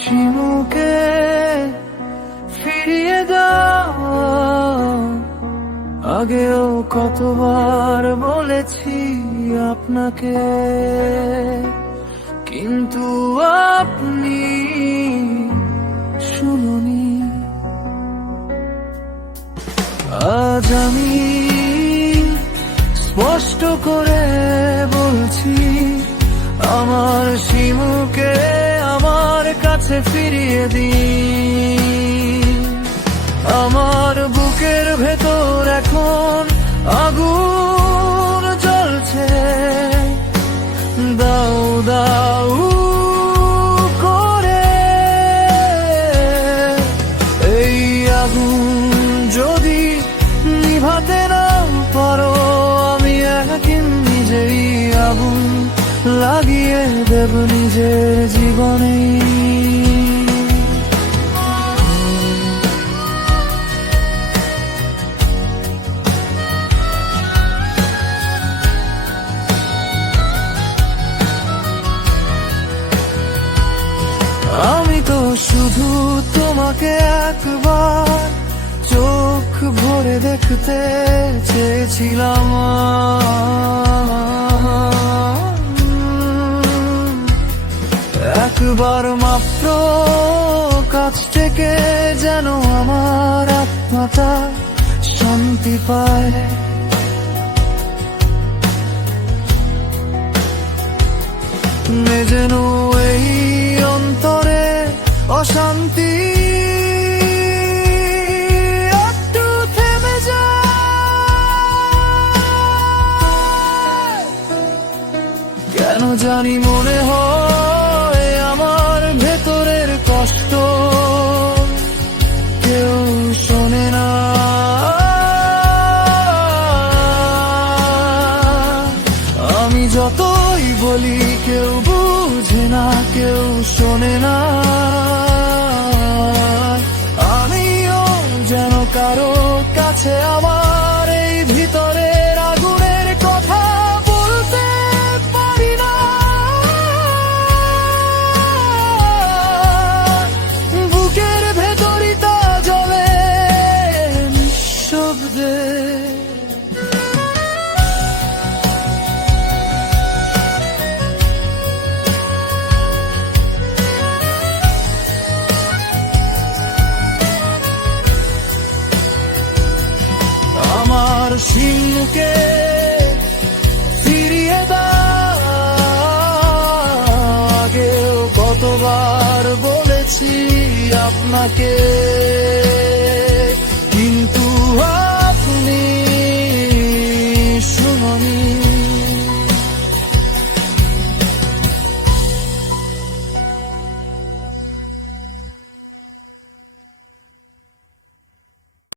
শিমুকে ফিরিয়ে দাও। আগেও কতবার বলেছি আপনাকে, কিন্তু আপনি শুনুনি। আজ আমি স্পষ্ট করে বলছি, আমার শিমুকে আমার কাছে ফিরিয়ে দিন। আমার বুকের ভেতর এখন আগুন জ্বলছে, দাও দাও করে। এই আগুন যদি নিভাতে না পারো, আমি একদিন নিজেই আগুন লাগিয়ে দেব নিজের জীবনে। আমি তো শুধু তোমাকে একবার চোখ ভরে দেখতে চেয়েছিলাম। একবার মাত্র কাছ থেকে যেন আমার আত্মাটা শান্তি পায়। যেন এই অন্তরে অশান্তি একটু থেমে যায়। কেন জানি মনে হয় আমার ভেতরের কষ্ট কেউ শোনে না। আমি যতই বলি কেউ বুঝে না, কেউ শোনে না। আমিও যেন কারো কাছে আমার এই ভিতরের আগুনের কথা বলতে পারি না। বুকের ভেতরিতা জ্বলে নিঃশব্দে। আমার শিমুকে ফিরিয়ে দাও। আগেও কতবার বলেছি আপনাকে।